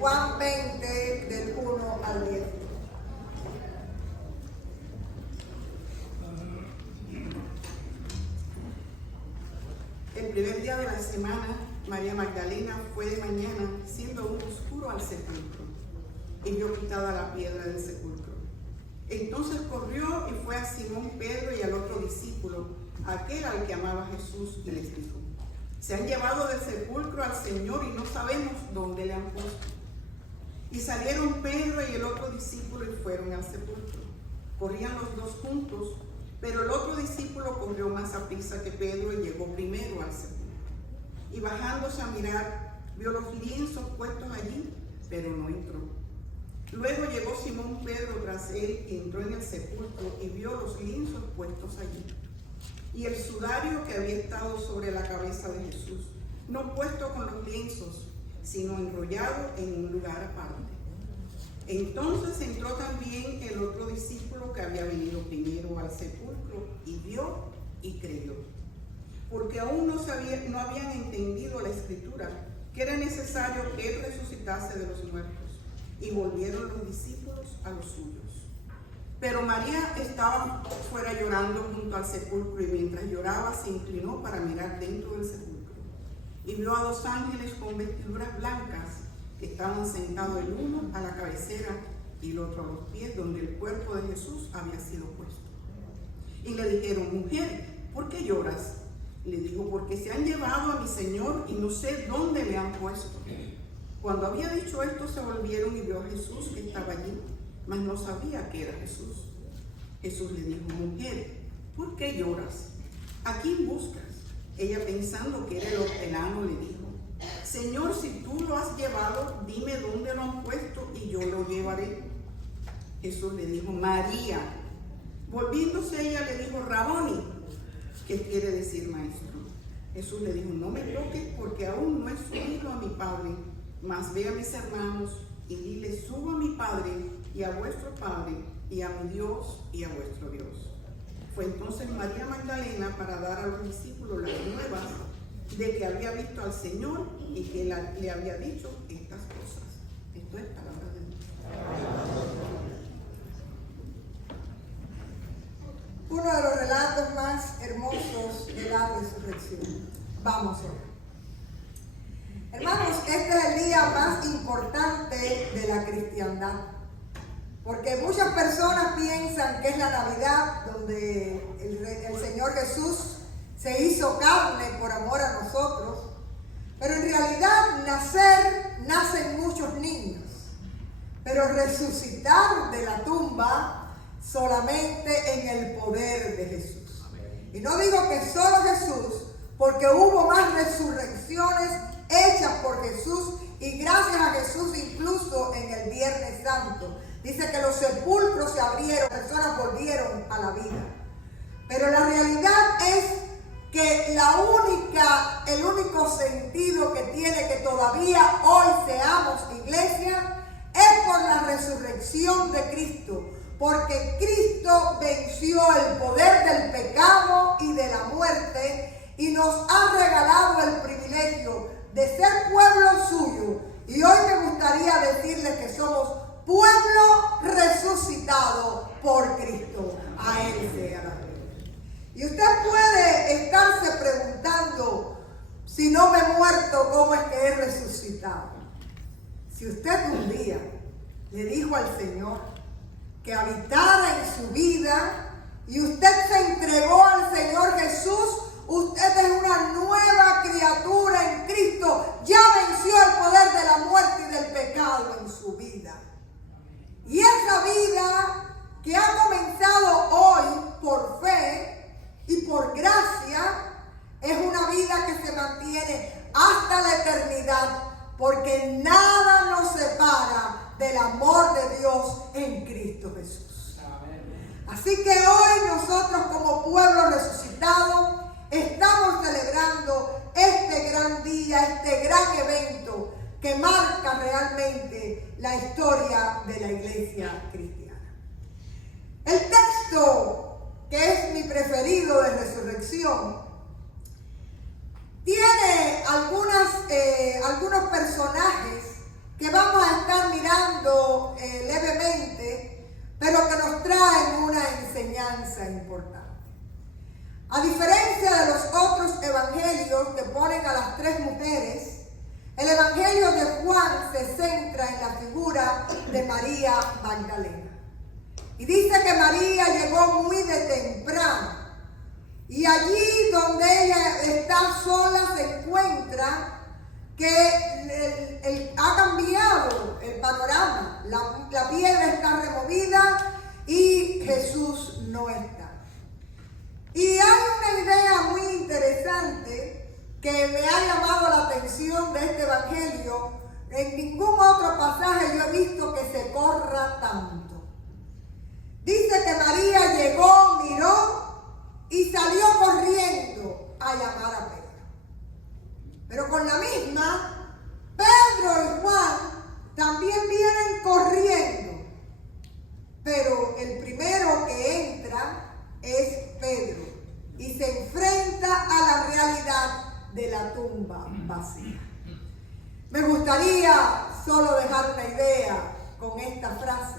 Juan 20, del 1 al 10. El primer día de la semana, María Magdalena fue de mañana, siendo aún oscuro, al sepulcro, y vio quitada la piedra del sepulcro. Entonces corrió y fue a Simón Pedro y al otro discípulo, aquel al que amaba Jesús, y les dijo: se han llevado del sepulcro al Señor y no sabemos dónde le han puesto. Y salieron Pedro y el otro discípulo y fueron al sepulcro. Corrían los dos juntos, pero el otro discípulo corrió más aprisa que Pedro y llegó primero al sepulcro. Y bajándose a mirar, vio los lienzos puestos allí, pero no entró. Luego llegó Simón Pedro tras él y entró en el sepulcro y vio los lienzos puestos allí, y el sudario que había estado sobre la cabeza de Jesús, no puesto con los lienzos, sino enrollado en un lugar aparte. Entonces entró también el otro discípulo que había venido primero al sepulcro y vio y creyó, porque aún no habían entendido la escritura, que era necesario que él resucitase de los muertos. Y volvieron los discípulos a los suyos. Pero María estaba fuera llorando junto al sepulcro, y mientras lloraba se inclinó para mirar dentro del sepulcro. Y vio a dos ángeles con vestiduras blancas que estaban sentados, el uno a la cabecera y el otro a los pies, donde el cuerpo de Jesús había sido puesto. Y le dijeron: mujer, ¿por qué lloras? Y le dijo: porque se han llevado a mi Señor y no sé dónde le han puesto. Cuando había dicho esto, se volvieron y vio a Jesús que estaba allí, mas no sabía que era Jesús. Jesús le dijo: mujer, ¿por qué lloras? ¿A quién buscas? Ella, pensando que era el hortelano, le dijo: Señor, si tú lo has llevado, dime dónde lo han puesto y yo lo llevaré. Jesús le dijo: María. Volviéndose ella, le dijo: Raboni, que quiere decir maestro. Jesús le dijo: no me toques, porque aún no he subido a mi Padre. Mas ve a mis hermanos y dile: subo a mi Padre y a vuestro Padre, y a mi Dios y a vuestro Dios. Fue entonces María Magdalena para dar a los discípulos las nuevas de que había visto al Señor y que le había dicho estas cosas. Esto es palabra de Dios. Uno de los relatos más hermosos de la resurrección. Vamos a ver. Hermanos, este es el día más importante de la cristiandad, porque muchas personas piensan que es la Navidad, donde el Señor Jesús se hizo carne por amor a nosotros, pero en realidad nacen muchos niños, pero resucitar de la tumba solamente en el poder de Jesús. Y no digo que solo Jesús, porque hubo más resurrecciones hechas por Jesús, y gracias a Jesús incluso en el Viernes Santo. Dice que los sepulcros se abrieron, personas volvieron a la vida. Pero la realidad es que el único sentido que tiene que todavía hoy seamos iglesia es por la resurrección de Cristo. Porque Cristo venció el poder del pecado y de la muerte y nos ha regalado el privilegio de ser pueblo suyo. Y hoy me gustaría decirles que somos pueblo resucitado por Cristo. A Él sea la gloria. Y usted puede estarse preguntando: si no me he muerto, ¿cómo es que he resucitado? Si usted un día le dijo al Señor que habitara en su vida y usted se entregó al Señor Jesús, usted es una nueva criatura en Cristo. Ya venció el poder de la muerte y del pecado en su vida. Y esa vida que ha comenzado hoy por fe y por gracia, es una vida que se mantiene hasta la eternidad, porque nada nos separa del amor de Dios en Cristo Jesús. Así que hoy nosotros, como pueblo resucitado, estamos celebrando este gran día, este gran evento que marca realmente la historia de la iglesia cristiana. El texto, que es mi preferido de resurrección, tiene algunos personajes que vamos a pero que nos traen una enseñanza importante. A diferencia de los otros evangelios que ponen a las 3 mujeres, el evangelio de Juan se centra en la figura de María Magdalena. Y dice que María llegó muy de temprano. Y allí donde ella está sola se encuentra que ha cambiado el panorama. La piedra está removida y Jesús no está. Y hay una idea muy interesante que me ha llamado la atención de este evangelio. En ningún otro pasaje yo he visto que se corra tanto. Dice que María llegó, miró y salió corriendo a llamar a Pedro. Pero con la misma, Pedro y Juan también vienen corriendo. Pero el primero que entra es Pedro y se enfrenta a la realidad de la tumba vacía. Me gustaría solo dejar una idea con esta frase.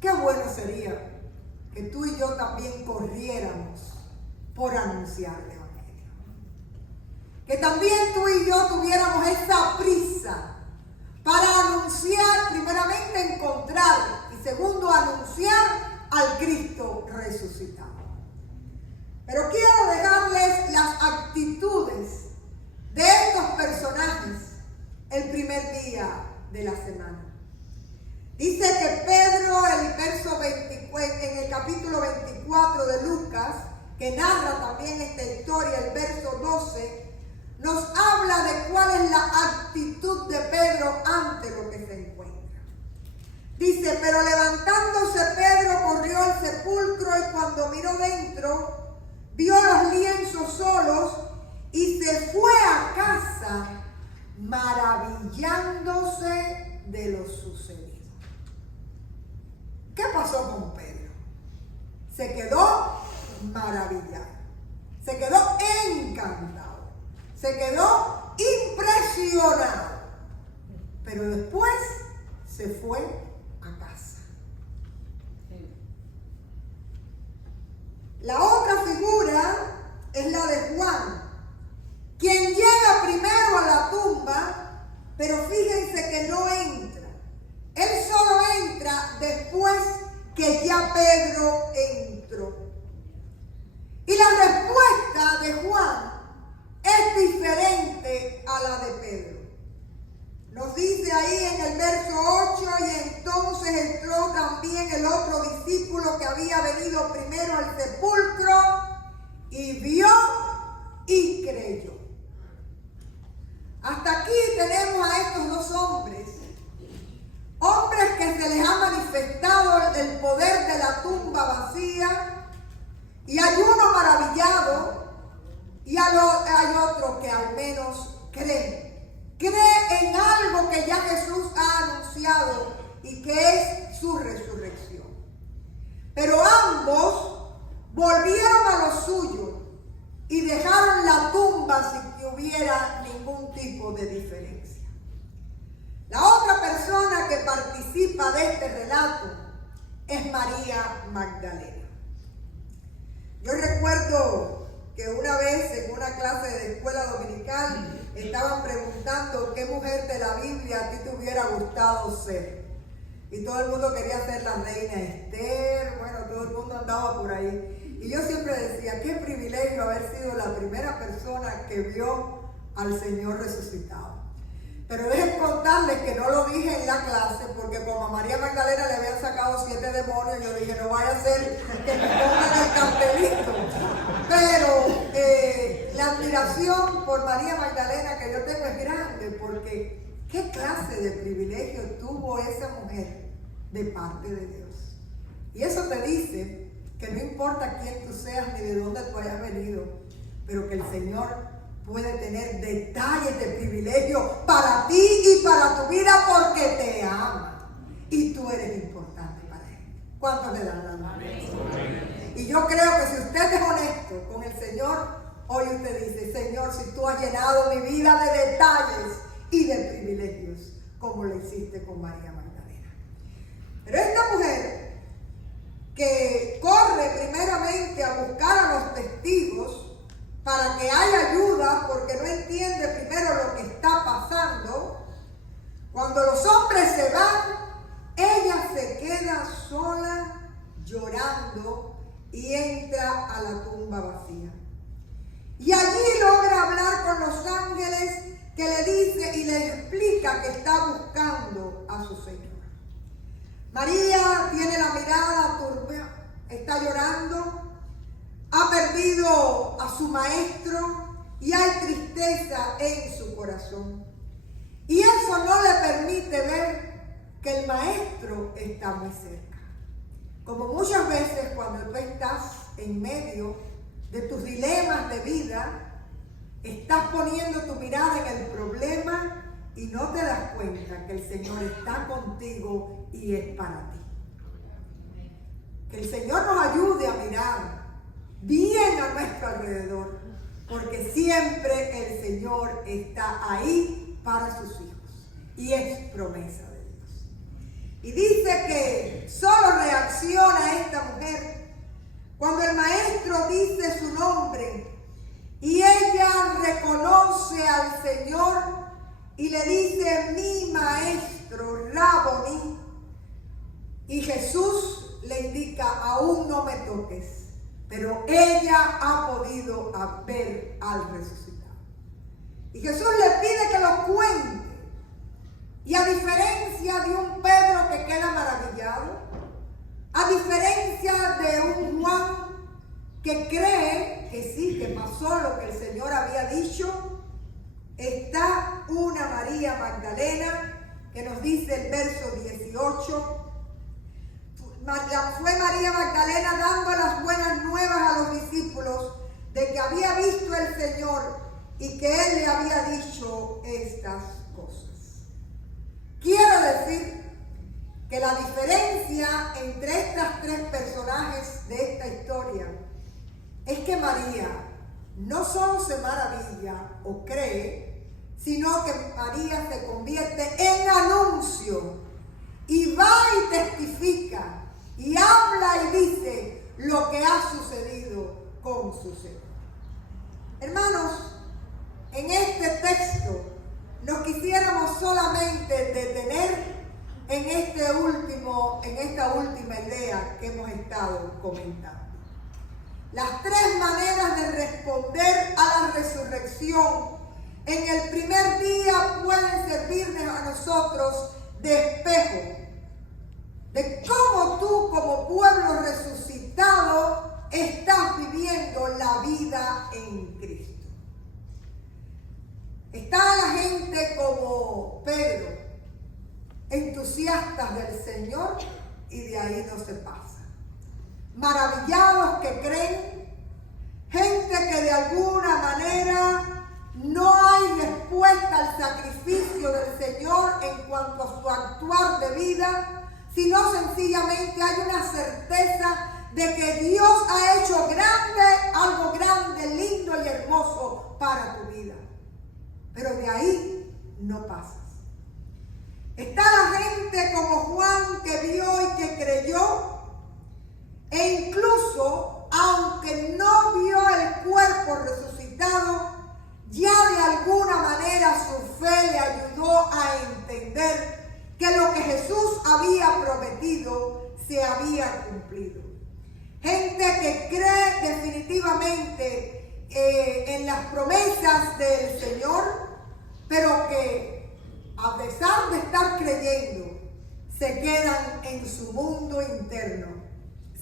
Qué bueno sería que tú y yo también corriéramos por anunciar el evangelio. Que también tú y yo tuviéramos esa prisa para anunciar, primeramente encontrar y segundo anunciar al Cristo resucitado. Pero quiero dejarles las actitudes de estos personajes el primer día de la semana. Dice que Pedro, en el capítulo 24 de Lucas, que narra también esta historia, el verso 12, nos habla de cuál es la actitud de Pedro ante lo que se encuentra. Dice, pero levantándose Pedro corrió al sepulcro y cuando miró dentro, vio los lienzos solos y se fue a casa maravillándose de lo sucedido. ¿Qué pasó con Pedro? Se quedó maravillado, se quedó encantado, se quedó impresionado, pero después se fue a casa. La otra figura es la de Juan, quien llega primero a la tumba, pero fíjense que no entra. Él solo entra después que ya Pedro entró. Y la respuesta de Juan es diferente a la de Pedro. Nos dice ahí en el verso 8, y entonces entró también el otro discípulo que había venido primero al sepulcro y vio y creyó. Hasta aquí tenemos a estos dos hombres que se les ha manifestado el poder de la tumba vacía, y hay uno maravillado y hay otro que al menos cree en algo que ya Jesús ha anunciado y que es su resurrección. Pero ambos volvieron a lo suyo y dejaron la tumba sin que hubiera ningún tipo de diferencia. La otra persona que participa de este relato es María Magdalena. Yo recuerdo que una vez en una clase de escuela dominical estaban preguntando qué mujer de la Biblia a ti te hubiera gustado ser. Y todo el mundo quería ser la reina Esther, bueno, todo el mundo andaba por ahí. Y yo siempre decía, qué privilegio haber sido la primera persona que vio al Señor resucitado. Pero dejen contarles que no lo dije en la clase, porque como a María Magdalena le habían sacado 7 demonios, yo dije, no vaya a ser que me pongan el cartelito. Pero la admiración por María Magdalena que yo tengo es grande, porque qué clase de privilegio tuvo esa mujer de parte de Dios. Y eso te dice que no importa quién tú seas ni de dónde tú hayas venido, pero que el Señor puede tener detalles de privilegio para ti y para tu vida porque te ama. Y tú eres importante para Él. ¿Cuántos le dan la mano? Y yo creo que si usted es honesto con el Señor, hoy usted dice, Señor, si tú has llenado mi vida de detalles y de privilegios, como lo hiciste con María Magdalena. Pero esta mujer que corre primeramente a buscar a los testigos para que haya ayuda porque no entiende primero lo que está pasando, cuando los hombres se van, ella se queda sola llorando y entra a la tumba vacía. Y allí logra hablar con los ángeles que le dice y le explica que está buscando a su Señor. María tiene la mirada turbia, está llorando, ha perdido a su maestro y hay tristeza en su corazón. Y eso no le permite ver que el maestro está muy cerca. Como muchas veces cuando tú estás en medio de tus dilemas de vida, estás poniendo tu mirada en el problema y no te das cuenta que el Señor está contigo y es para ti. Que el Señor nos ayude a mirar bien a nuestro alrededor, porque siempre el Señor está ahí para sus hijos y es promesa de Dios. Y dice que solo reacciona esta mujer cuando el maestro dice su nombre y ella reconoce al Señor y le dice mi maestro, Rabboni, y Jesús le indica aún no me toques, pero ella ha podido ver al resucitado. Y Jesús le pide que lo cuente. Y a diferencia de un Pedro que queda maravillado, a diferencia de un Juan que cree que sí, que pasó lo que el Señor había dicho, está una María Magdalena que nos dice el verso 18. Fue María Magdalena dando las buenas nuevas a los discípulos de que había visto el Señor y que Él le había dicho estas cosas. Quiero decir que la diferencia entre estas tres personajes de esta historia es que María no solo se maravilla o cree, sino que María se convierte en anuncio y va y testifica y habla y dice lo que ha sucedido con su Señor. Hermanos, en este texto nos quisiéramos solamente detener en esta última idea que hemos estado comentando. Las tres maneras de responder a la resurrección en el primer día pueden servirnos a nosotros de espejo de cómo tú como pueblo resucitado estás viviendo la vida en Cristo. Está la gente como Pedro, entusiastas del Señor y de ahí no se pasa. Maravillados que creen, gente que de alguna manera no hay respuesta al sacrificio del Señor en cuanto a su actuar de vida, sino sencillamente hay una certeza de que Dios ha hecho algo grande, lindo y hermoso para tu vida. Pero de ahí no pasas. Está la gente como Juan que vio y que creyó, e incluso, aunque no vio el cuerpo resucitado, ya de alguna manera su fe le ayudó a entender que lo que Jesús había prometido se había cumplido. Gente que cree definitivamente en las promesas del Señor, pero que a pesar de estar creyendo, se quedan en su mundo interno,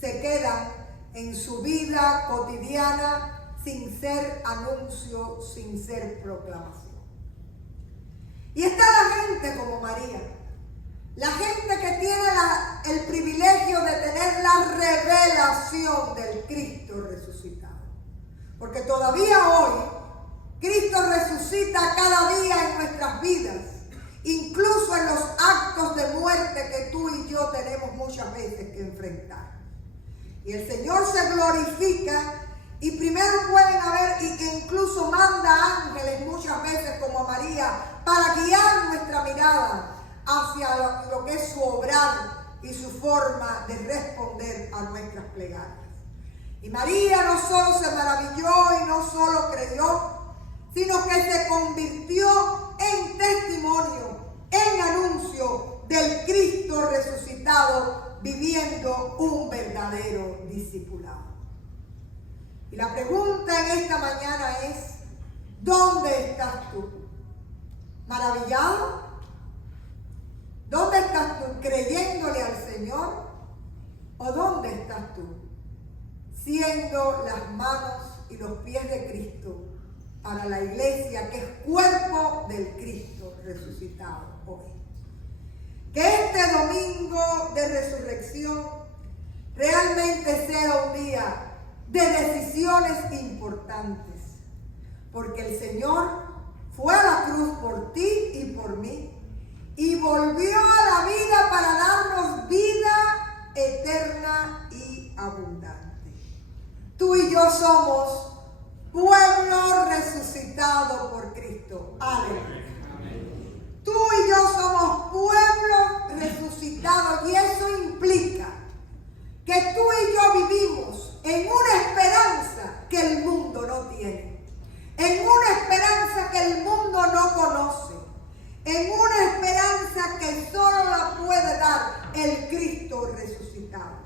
se quedan en su vida cotidiana sin ser anuncio, sin ser proclamación. Y está la gente como María, la gente que tiene el privilegio de tener la revelación del Cristo resucitado. Porque todavía hoy, Cristo resucita cada día en nuestras vidas, incluso en los actos de muerte que tú y yo tenemos muchas veces que enfrentar. Y el Señor se glorifica y primero pueden haber, y que incluso manda ángeles muchas veces como a María, para guiar nuestra mirada hacia lo que es su obrar y su forma de responder a nuestras plegarias. Y María no solo se maravilló y no solo creyó, sino que se convirtió en testimonio, en anuncio del Cristo resucitado, viviendo un verdadero discipulado. Y la pregunta en esta mañana es, ¿dónde estás tú? ¿Maravillado? ¿Dónde estás tú? ¿Creyéndole al Señor? ¿O dónde estás tú? Siendo las manos y los pies de Cristo para la iglesia, que es cuerpo del Cristo resucitado hoy. Que este domingo de resurrección realmente sea un día de decisiones importantes, porque el Señor fue a la cruz por ti y por mí y volvió a la vida para darnos vida eterna y abundante. Tú y yo somos pueblo resucitado por Cristo. Aleluya. Tú y yo somos pueblo resucitado, y eso implica que tú y yo vivimos en una esperanza que el mundo no tiene, en una esperanza que el mundo no conoce, en una esperanza que solo la puede dar el Cristo resucitado.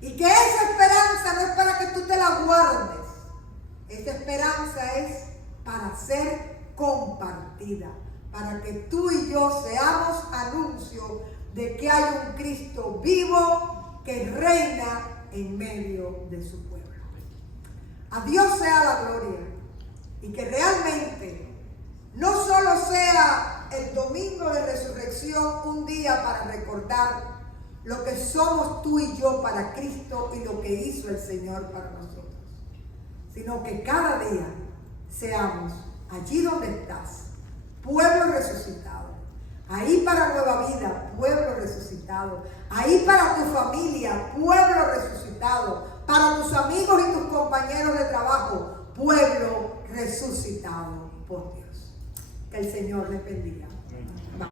Y que esa esperanza no es para que tú te la guardes, esa esperanza es para ser compartida, para que tú y yo seamos anuncio de que hay un Cristo vivo que reina en medio de su pueblo. A Dios sea la gloria, y que realmente no solo sea el domingo de resurrección un día para recordar lo que somos tú y yo para Cristo y lo que hizo el Señor para nosotros, sino que cada día seamos allí donde estás, pueblo resucitado, ahí para Nueva Vida, pueblo resucitado, ahí para tu familia, pueblo resucitado, para tus amigos y tus compañeros de trabajo, pueblo resucitado por Dios. Que el Señor les bendiga.